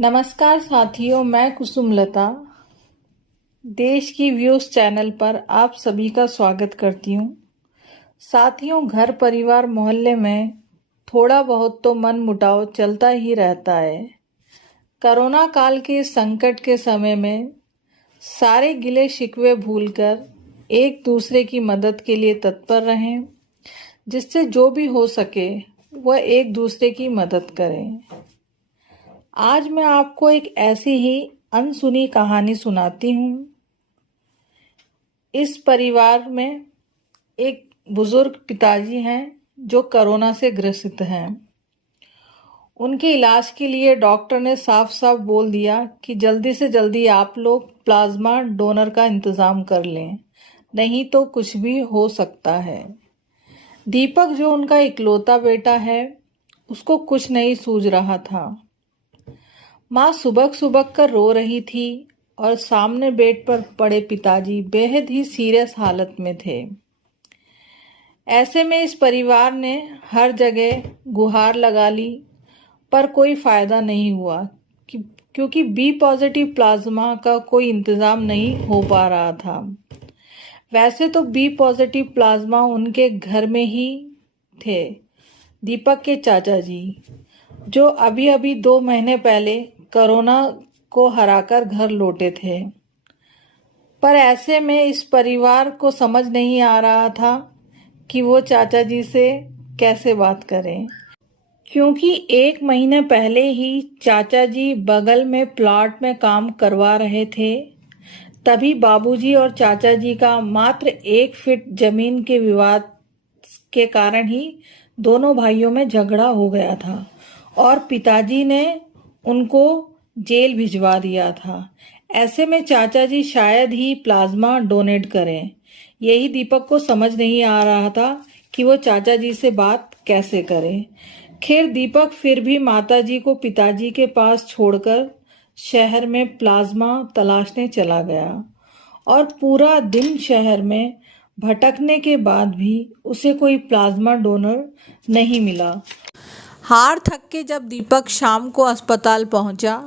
नमस्कार साथियों, मैं कुसुमलता देश की व्यूज चैनल पर आप सभी का स्वागत करती हूँ। साथियों, घर परिवार मोहल्ले में थोड़ा बहुत तो मन मुटाव चलता ही रहता है। कोरोना काल के संकट के समय में सारे गिले शिकवे भूलकर एक दूसरे की मदद के लिए तत्पर रहें, जिससे जो भी हो सके वह एक दूसरे की मदद करें। आज मैं आपको एक ऐसी ही अनसुनी कहानी सुनाती हूँ। इस परिवार में एक बुजुर्ग पिताजी हैं जो कोरोना से ग्रसित हैं। उनके इलाज के लिए डॉक्टर ने साफ साफ बोल दिया कि जल्दी से जल्दी आप लोग प्लाज्मा डोनर का इंतज़ाम कर लें, नहीं तो कुछ भी हो सकता है। दीपक, जो उनका इकलौता बेटा है, उसको कुछ नहीं सूझ रहा था। माँ सुबक सुबक कर रो रही थी और सामने बेड पर पड़े पिताजी बेहद ही सीरियस हालत में थे। ऐसे में इस परिवार ने हर जगह गुहार लगा ली, पर कोई फ़ायदा नहीं हुआ क्योंकि बी पॉजिटिव प्लाज्मा का कोई इंतज़ाम नहीं हो पा रहा था। वैसे तो बी पॉजिटिव प्लाज्मा उनके घर में ही थे। दीपक के चाचा जी, जो अभी अभी 2 महीने पहले कोरोना को हराकर घर लौटे थे, पर ऐसे में इस परिवार को समझ नहीं आ रहा था कि वो चाचा जी से कैसे बात करें, क्योंकि 1 महीने पहले ही चाचा जी बगल में प्लॉट में काम करवा रहे थे। तभी बाबूजी और चाचा जी का मात्र 1 फीट जमीन के विवाद के कारण ही दोनों भाइयों में झगड़ा हो गया था और पिताजी ने उनको जेल भिजवा दिया था। ऐसे में चाचा जी शायद ही प्लाज्मा डोनेट करें। यही दीपक को समझ नहीं आ रहा था कि वो चाचा जी से बात कैसे करे। खैर, दीपक फिर भी माताजी को पिताजी के पास छोड़कर शहर में प्लाज्मा तलाशने चला गया और पूरा दिन शहर में भटकने के बाद भी उसे कोई प्लाज्मा डोनर नहीं मिला। हार थक के जब दीपक शाम को अस्पताल पहुंचा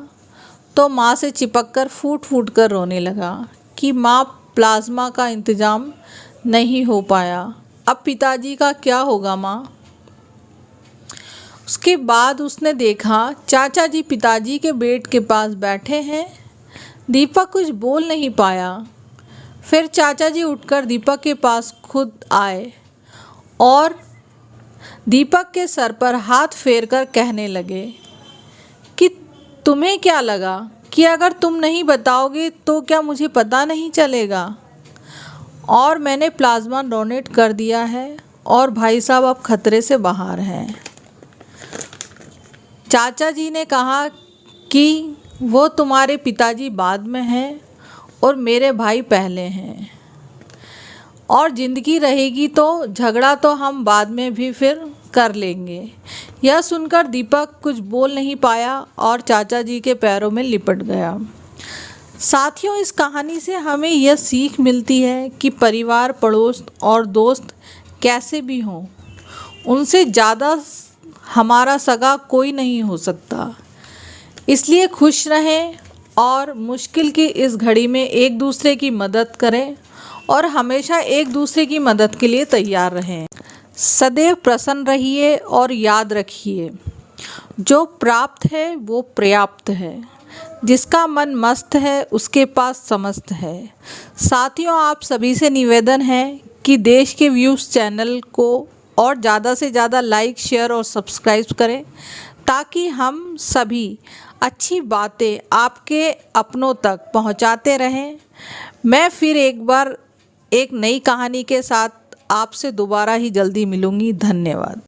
तो माँ से चिपककर फूट फूट कर रोने लगा कि माँ, प्लाज्मा का इंतज़ाम नहीं हो पाया, अब पिताजी का क्या होगा माँ। उसके बाद उसने देखा चाचा जी पिताजी के बेड के पास बैठे हैं। दीपक कुछ बोल नहीं पाया। फिर चाचा जी उठकर दीपक के पास खुद आए और दीपक के सर पर हाथ फेरकर कहने लगे कि तुम्हें क्या लगा कि अगर तुम नहीं बताओगे तो क्या मुझे पता नहीं चलेगा। और मैंने प्लाज्मा डोनेट कर दिया है और भाई साहब अब खतरे से बाहर हैं। चाचा जी ने कहा कि वो तुम्हारे पिताजी बाद में हैं और मेरे भाई पहले हैं, और ज़िंदगी रहेगी तो झगड़ा तो हम बाद में भी फिर कर लेंगे। यह सुनकर दीपक कुछ बोल नहीं पाया और चाचा जी के पैरों में लिपट गया। साथियों, इस कहानी से हमें यह सीख मिलती है कि परिवार, पड़ोस और दोस्त कैसे भी हों, उनसे ज़्यादा हमारा सगा कोई नहीं हो सकता। इसलिए खुश रहें और मुश्किल की इस घड़ी में एक दूसरे की मदद करें और हमेशा एक दूसरे की मदद के लिए तैयार रहें। सदैव प्रसन्न रहिए और याद रखिए, जो प्राप्त है वो पर्याप्त है, जिसका मन मस्त है उसके पास समस्त है। साथियों, आप सभी से निवेदन है कि देश के व्यूज़ चैनल को और ज़्यादा से ज़्यादा लाइक, शेयर और सब्सक्राइब करें, ताकि हम सभी अच्छी बातें आपके अपनों तक पहुंचाते रहें। मैं फिर एक बार एक नई कहानी के साथ आपसे दोबारा ही जल्दी मिलूंगी। धन्यवाद।